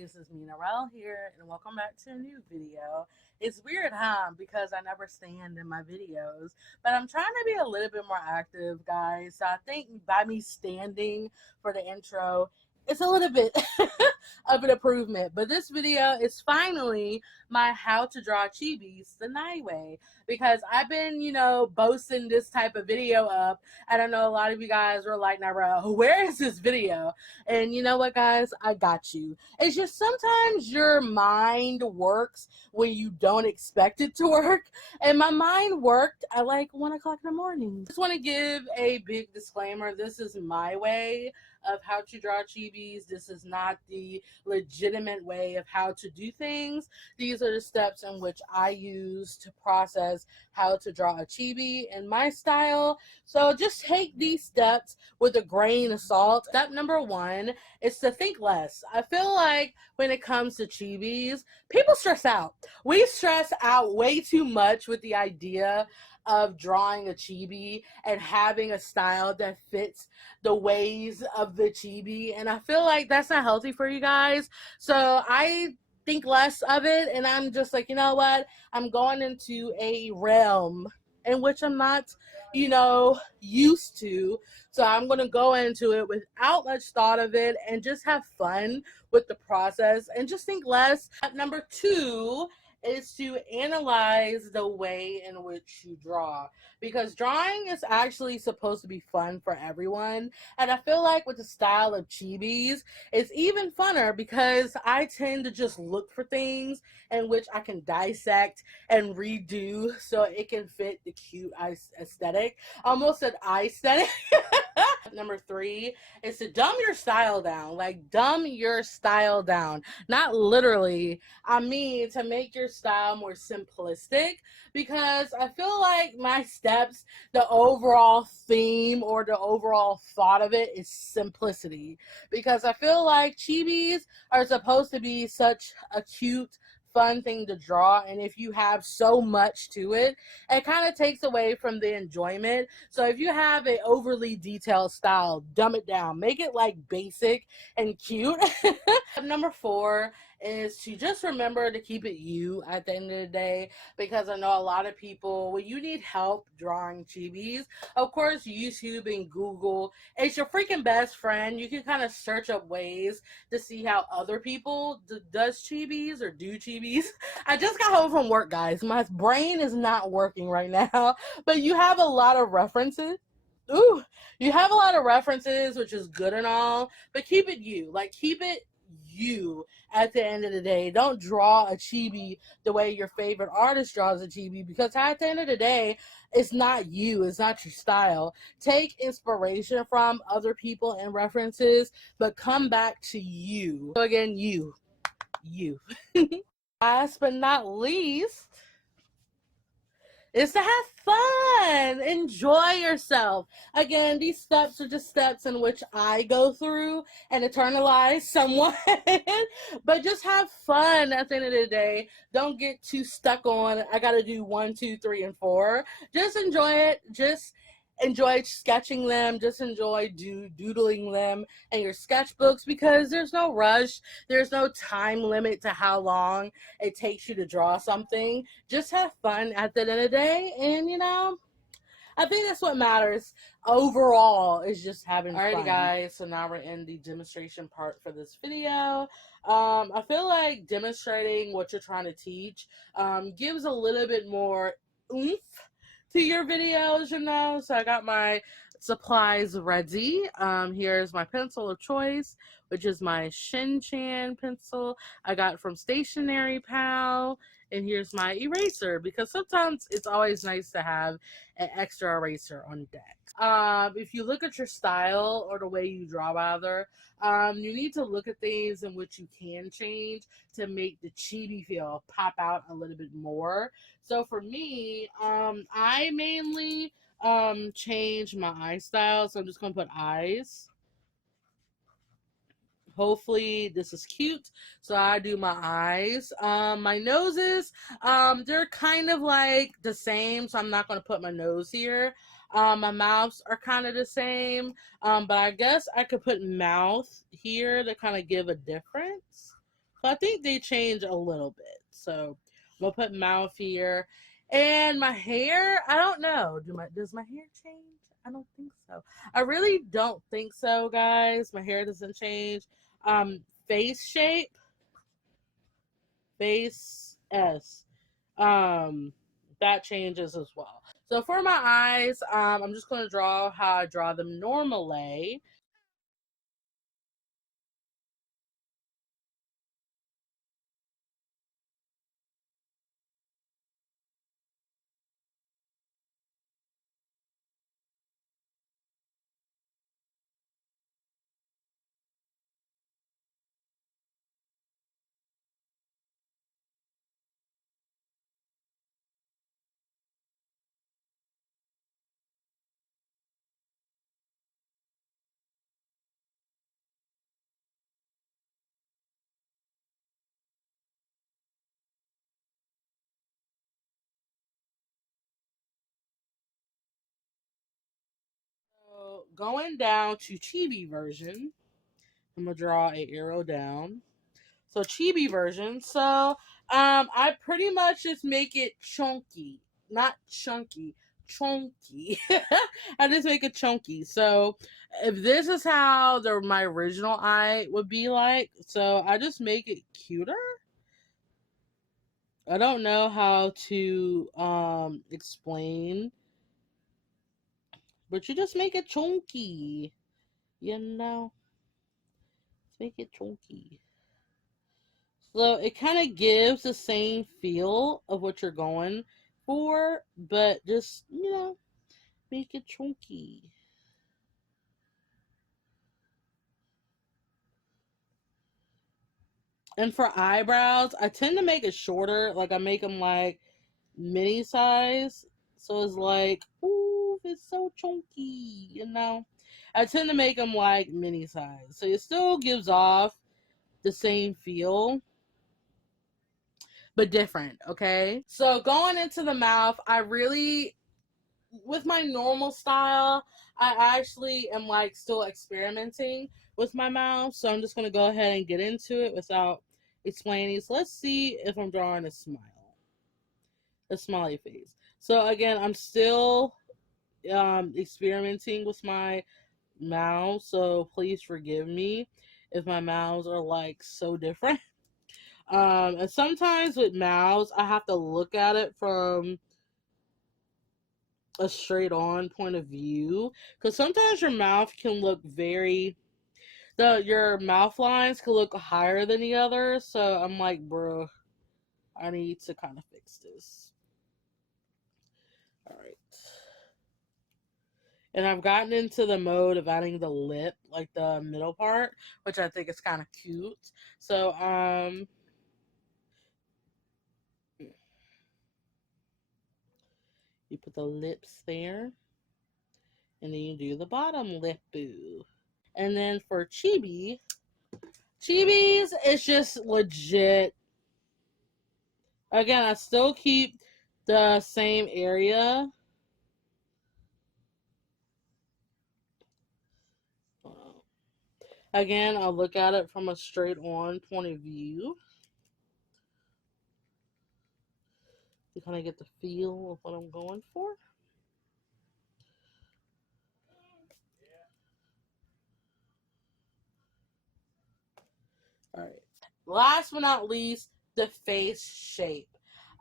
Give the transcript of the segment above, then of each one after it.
This is me, Narelle here, and welcome back to a new video. It's weird, huh? Because I never stand in my videos, but I'm trying to be a little bit more active, guys. So I think by me standing for the intro, it's a little bit of an improvement. But this video is finally my how to draw chibis the Nyy way, because I've been, boasting this type of video up. I don't know, a lot of you guys were like, Narelle, where is this video? And you know what, guys? I got you. It's just sometimes your mind works when you don't expect it to work. And my mind worked at like 1 o'clock in the morning. Just want to give a big disclaimer. This is my way of how to draw chibis. This is not the legitimate way of how to do things. These are the steps in which I use to process how to draw a chibi in my style. So just take these steps with a grain of salt. Step number 1 is to think less. I feel like when it comes to chibis, people stress out. We stress out way too much with the idea of drawing a chibi and having a style that fits the ways of the chibi, and I feel like that's not healthy for you guys. So I think less of it, and I'm just like, you know what, I'm going into a realm in which I'm not, used to. So I'm going to go into it without much thought of it and just have fun with the process and just think less. Number 2 is to analyze the way in which you draw, because drawing is actually supposed to be fun for everyone. And I feel like with the style of chibis, it's even funner because I tend to just look for things in which I can dissect and redo so it can fit the cute aesthetic. Almost an aesthetic. Number 3 is to dumb your style down. Like, dumb your style down. Not literally. I mean, to make your style more simplistic, because I feel like my steps, the overall theme or the overall thought of it is simplicity. Because I feel like chibis are supposed to be such a cute, fun thing to draw, and if you have so much to it, it kind of takes away from the enjoyment. So if you have an overly detailed style, dumb it down, make it like basic and cute. Number 4 is to just remember to keep it you at the end of the day, because I know a lot of people, when you need help drawing chibis, of course YouTube and Google, it's your freaking best friend. You can kind of search up ways to see how other people does chibis or do chibis. I just got home from work, guys. My brain is not working right now, but you have a lot of references. Ooh, you have a lot of references, which is good and all, but keep it you. Like, keep it you at the end of the day. Don't draw a chibi the way your favorite artist draws a chibi, because at the end of the day, it's not you, it's not your style. Take inspiration from other people and references, but come back to you. So again, you. Last but not least is to have fun. Enjoy yourself. Again, these steps are just steps in which I go through and internalize somewhat. But just have fun at the end of the day. Don't get too stuck on, I gotta do 1, 2, 3, and 4. Just enjoy it. Just enjoy sketching them. Just enjoy doodling them in your sketchbooks, because there's no rush. There's no time limit to how long it takes you to draw something. Just have fun at the end of the day, and I think that's what matters overall, is just having fun. Alrighty, guys, so now we're in the demonstration part for this video. I feel like demonstrating what you're trying to teach gives a little bit more oomph to your videos, so I got my supplies ready. Here's my pencil of choice, which is my Shin-Chan pencil I got from Stationery Pal, and here's my eraser, because sometimes it's always nice to have an extra eraser on deck. If you look at your style, or the way you draw rather, you need to look at things in which you can change to make the chibi feel pop out a little bit more. So for me, I mainly change my eye style, so I'm just gonna put eyes. Hopefully this is cute. So I do my eyes. My noses, they're kind of like the same, so I'm not going to put my nose here. My mouths are kind of the same, but I guess I could put mouth here to kind of give a difference. So I think they change a little bit. So I'm gonna put mouth here. And my hair, I don't know. Does my hair change? I don't think so. I really don't think so, guys. My hair doesn't change. Face shape, face S. Um, that changes as well. So for my eyes, I'm just gonna draw how I draw them normally. So going down to Chibi version, I'm gonna draw a arrow down. So Chibi version. So I pretty much just make it chunky, not chunky, chunky. I just make it chunky. So if this is how my original eye would be like, so I just make it cuter. I don't know how to explain, but you just make it chunky. You know, make it chunky. So it kind of gives the same feel of what you're going for, but just, make it chunky. And for eyebrows, I tend to make it shorter. Like I make them like mini size. So it's like, ooh, it's so chunky. I tend to make them like mini size. So it still gives off the same feel, but different, okay? So going into the mouth, with my normal style, I actually am like still experimenting with my mouth. So I'm just going to go ahead and get into it without explaining. So let's see if I'm drawing a smiley face. So again, I'm still experimenting with my mouth. So please forgive me if my mouths are like so different. And sometimes with mouths, I have to look at it from a straight on point of view, because sometimes your mouth can look your mouth lines can look higher than the others. So I'm like, bro, I need to kind of fix this. All right. And I've gotten into the mode of adding the lip, like the middle part, which I think is kind of cute. So you put the lips there, and then you do the bottom lip boo. And then for Chibi's is just legit. Again, I still keep the same area. Again, I'll look at it from a straight on point of view to kind of get the feel of what I'm going for. All right. Last but not least, the face shape.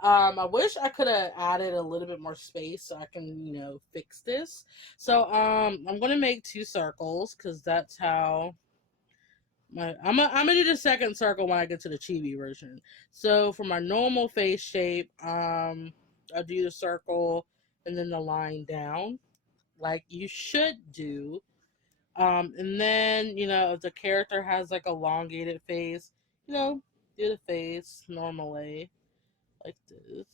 I wish I could have added a little bit more space so I can, fix this. So I'm gonna make 2 circles because that's how I'm gonna do the second circle when I get to the Chibi version. So for my normal face shape, I'll do the circle and then the line down, like you should do. And then, if the character has like elongated face, do the face normally, like this.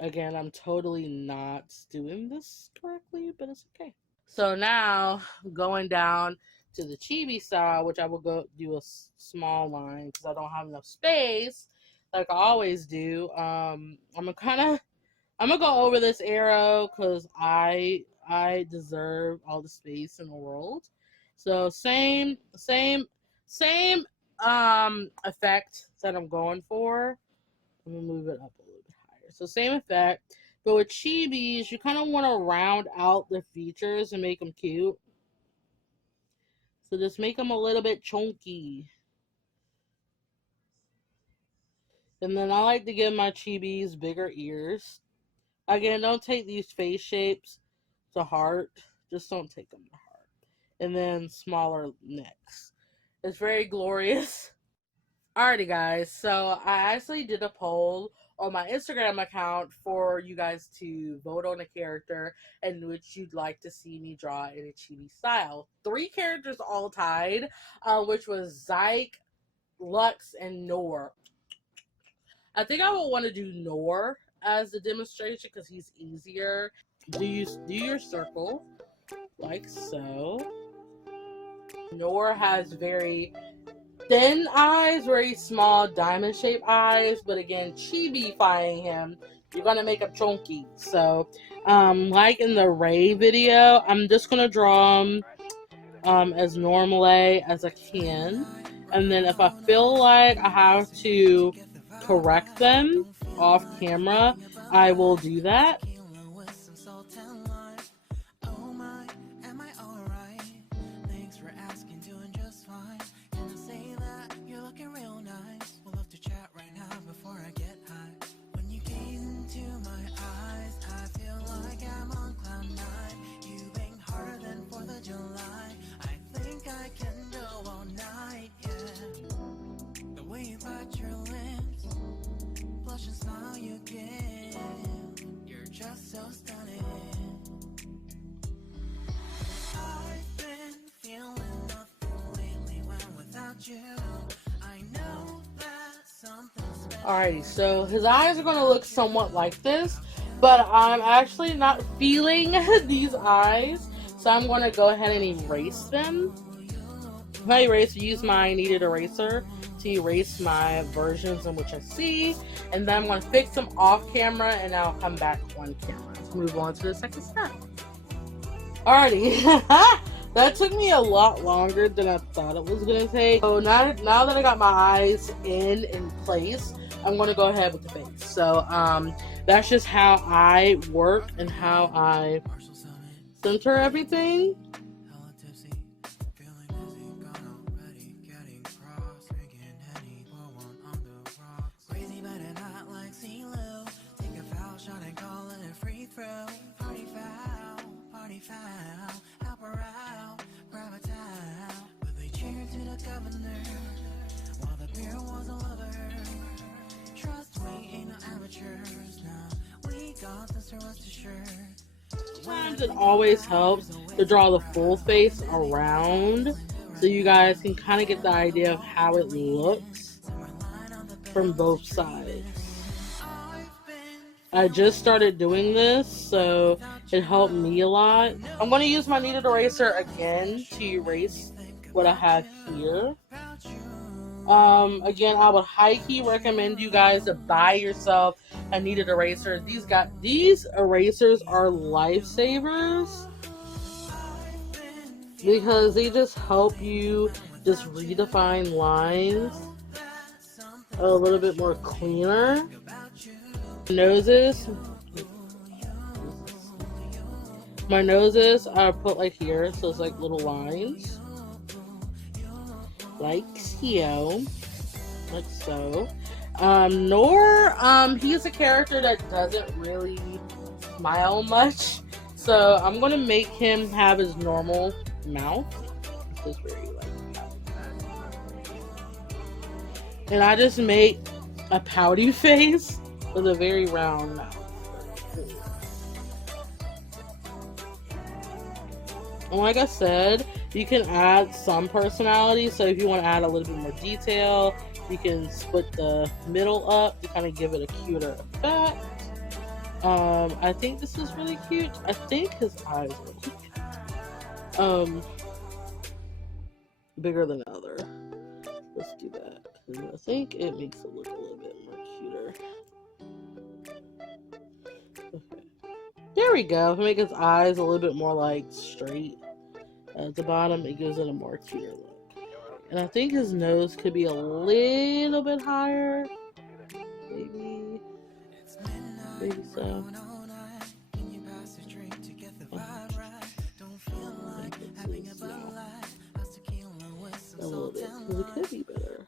Again, I'm totally not doing this correctly, but it's okay. So now, going down to the Chibi style, which I will go do a small line because I don't have enough space, like I always do. I'm gonna go over this arrow because I deserve all the space in the world. So same Same effect that I'm going for. I'm gonna move it up a little bit higher. So same effect, but with Chibis, you kind of want to round out the features and make them cute. So just make them a little bit chunky. And then I like to give my Chibis bigger ears. Again, don't take these face shapes to heart. Just don't take them to heart. And then smaller necks. It's very glorious. Alrighty, guys. So I actually did a poll on my Instagram account for you guys to vote on a character in which you'd like to see me draw in a chibi style. 3 characters all tied, which was Zyke, Lux, and Noor. I think I would want to do Noor as the demonstration because he's easier. Do your circle like so. Noor has very thin eyes, very small diamond-shaped eyes, but again, Chibi-fying him, you're gonna make him chunky. So, like in the Ray video, I'm just gonna draw him as normal as I can, and then if I feel like I have to correct them off camera, I will do that. Alrighty, so his eyes are going to look somewhat like this, but I'm actually not feeling these eyes, so I'm going to go ahead and erase them. If I use my kneaded eraser to erase my versions in which I see, and then I'm going to fix them off camera, and I'll come back on camera. Let's move on to the second step. Alrighty. That took me a lot longer than I thought it was going to take. So now that I got my eyes in place, I'm going to go ahead with the face. So that's just how I work and how I center everything. Sometimes it always helps to draw the full face around so you guys can kind of get the idea of how it looks from both sides. I just started doing this, so it helped me a lot. I'm going to use my kneaded eraser again to erase what I have here. Again, I would highly recommend you guys to buy yourself a kneaded eraser. These erasers are lifesavers because they just help you just redefine lines a little bit more cleaner. My noses are put like here, so it's like little lines. Like so. Like so. Noor, he's a character that doesn't really smile much. So I'm gonna make him have his normal mouth. This is very and I just make a pouty face with a very round mouth. And like I said, you can add some personality, so if you want to add a little bit more detail, you can split the middle up to kind of give it a cuter effect. I think this is really cute. I think his eyes are really cute. Bigger than the other. Let's do that. I think it makes it look a little bit more cuter. Okay. There we go. If I make his eyes a little bit more like straight at the bottom, it gives it a more cuter look. And I think his nose could be a little bit higher. Maybe so. A little bit, because it could be better.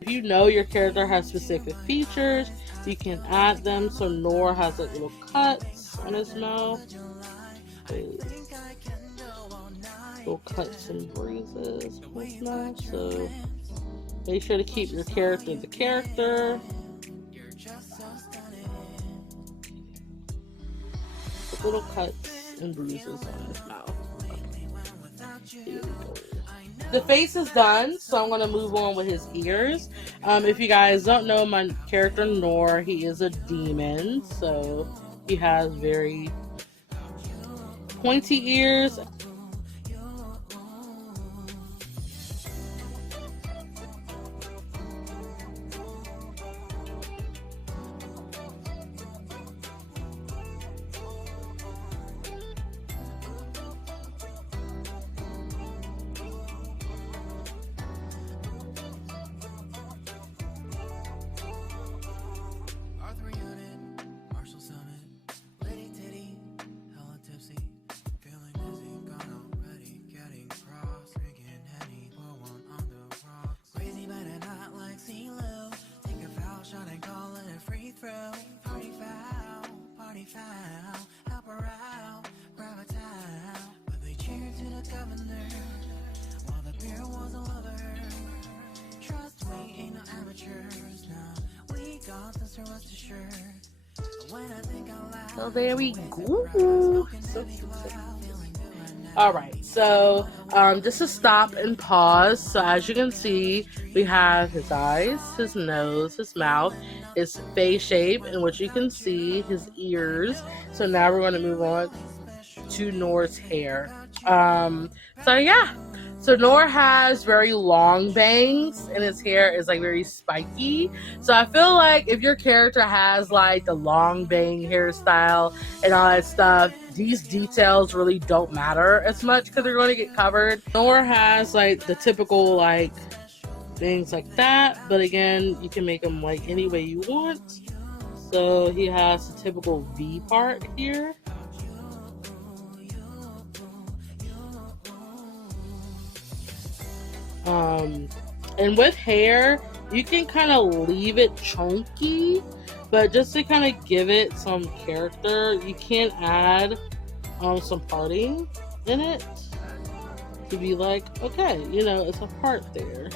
If you know your character has specific features, you can add them. So Noor has like little cuts on his mouth. Little cuts and bruises on his mouth. So make sure to keep your character the character. Little cuts and bruises on his mouth. Here we go. The face is done, so I'm going to move on with his ears. If you guys don't know my character Noor, he is a demon, so he has very pointy ears. So there we go. Alright, so just to stop and pause. So as you can see, we have his eyes, his nose, his mouth, his face shape, and what you can see, his ears. So now we're going to move on to Noor's hair. So yeah. So Noor has very long bangs and his hair is like very spiky. So I feel like if your character has like the long bang hairstyle and all that stuff, these details really don't matter as much because they're going to get covered. Noor has like the typical like things like that, but again, you can make them like any way you want. So he has the typical V part here. And with hair, you can kind of leave it chunky, but just to kind of give it some character, you can add some parting in it to be like, okay, you know, it's a part there.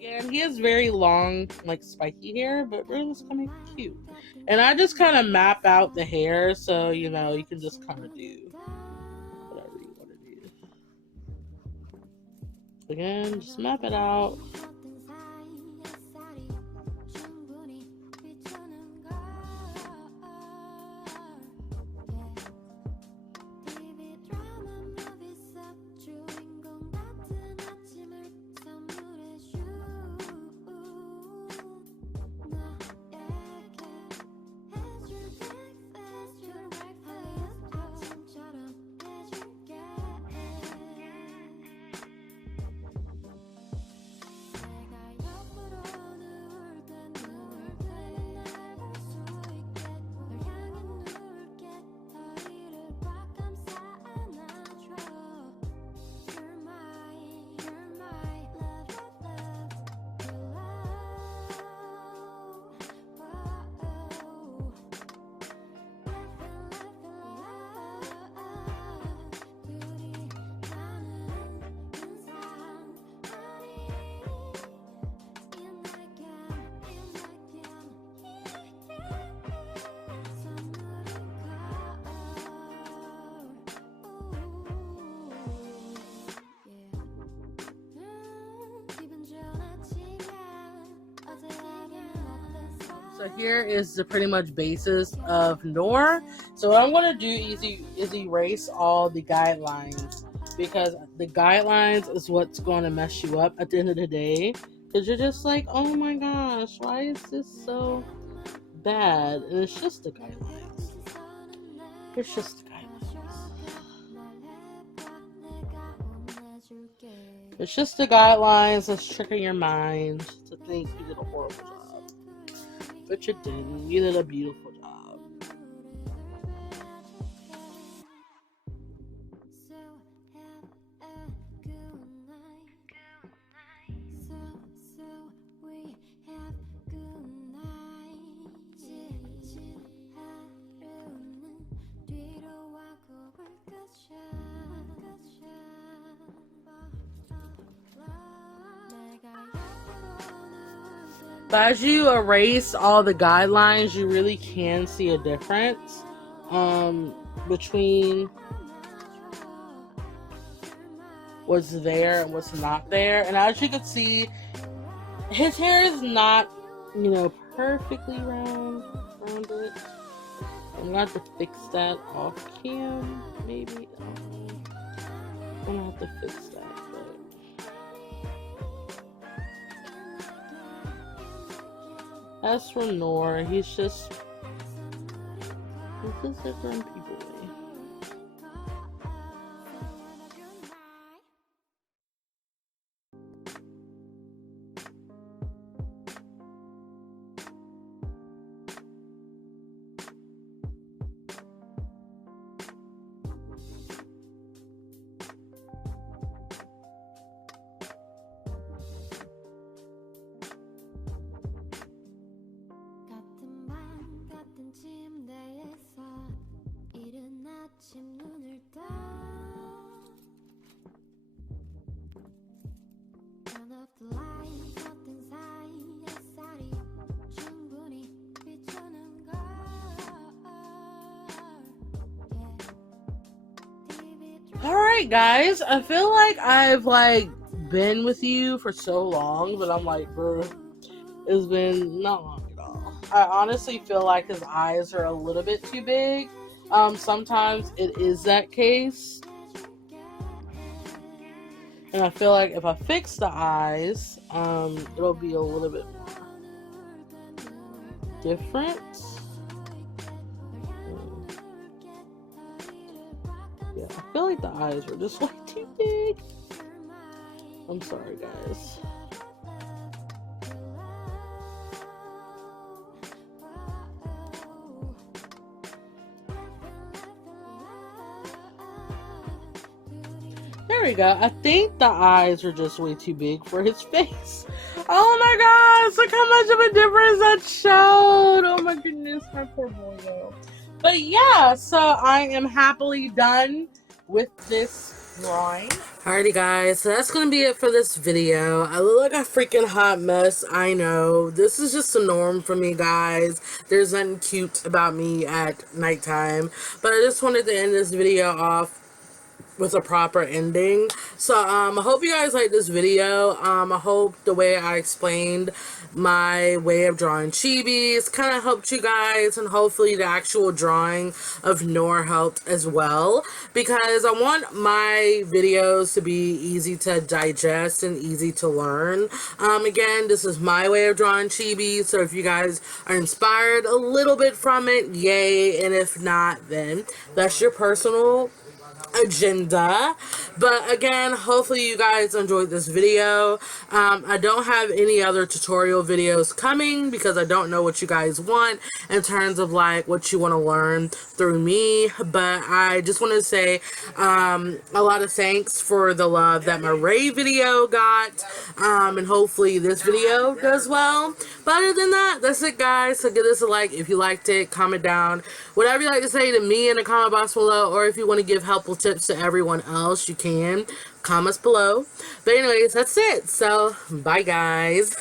Again, he has very long, like spiky hair, but Bruno's kind of cute. And I just kind of map out the hair, so you know you can just kind of do whatever you want to do. Again, just map it out. here is the pretty much basis of Noor. So what I'm going to do is erase all the guidelines, because the guidelines is what's going to mess you up at the end of the day, because you're just like, oh my gosh, why is this so bad? And it's just the guidelines. It's just the guidelines. It's just the guidelines that's tricking your mind to think you did a horrible job. But you didn't. You did a beautiful job. But as you erase all the guidelines, you really can see a difference between what's there and what's not there. And as you can see, his hair is not, perfectly rounded. I'm gonna have to fix that off cam, maybe. I'm gonna have to fix that. As for Noor, he's just a grumpy boy. Alright guys, I feel like I've been with you for so long, but I'm like, bro, it's been not long at all. I honestly feel like his eyes are a little bit too big. Sometimes it is that case. And I feel like if I fix the eyes, it'll be a little bit different. Yeah, I feel like the eyes were just way too big. I'm sorry, guys. There we go. I think the eyes are just way too big for his face. Oh my gosh, look how much of a difference that showed. Oh my goodness, my poor boy though. But yeah, so I am happily done with this drawing. Alrighty guys, so that's gonna be it for this video. I look like a freaking hot mess, I know. This is just the norm for me, guys. There's nothing cute about me at nighttime. But I just wanted to end this video off with a proper ending. So I hope you guys like this video. I hope the way I explained my way of drawing chibis kind of helped you guys, and hopefully the actual drawing of Noor helped as well, because I want my videos to be easy to digest and easy to learn. Again, this is my way of drawing chibis, so if you guys are inspired a little bit from it, yay, and if not, then that's your personal agenda. But again, hopefully you guys enjoyed this video. I don't have any other tutorial videos coming because I don't know what you guys want in terms of what you want to learn through me. But I just want to say a lot of thanks for the love that my Ray video got, and hopefully this video does well. But other than that, that's it guys. So give this a like if you liked it, comment down whatever you like to say to me in the comment box below, or if you want to give helpful tips to everyone else, you can. Comments below. But anyways, that's it. So, bye guys.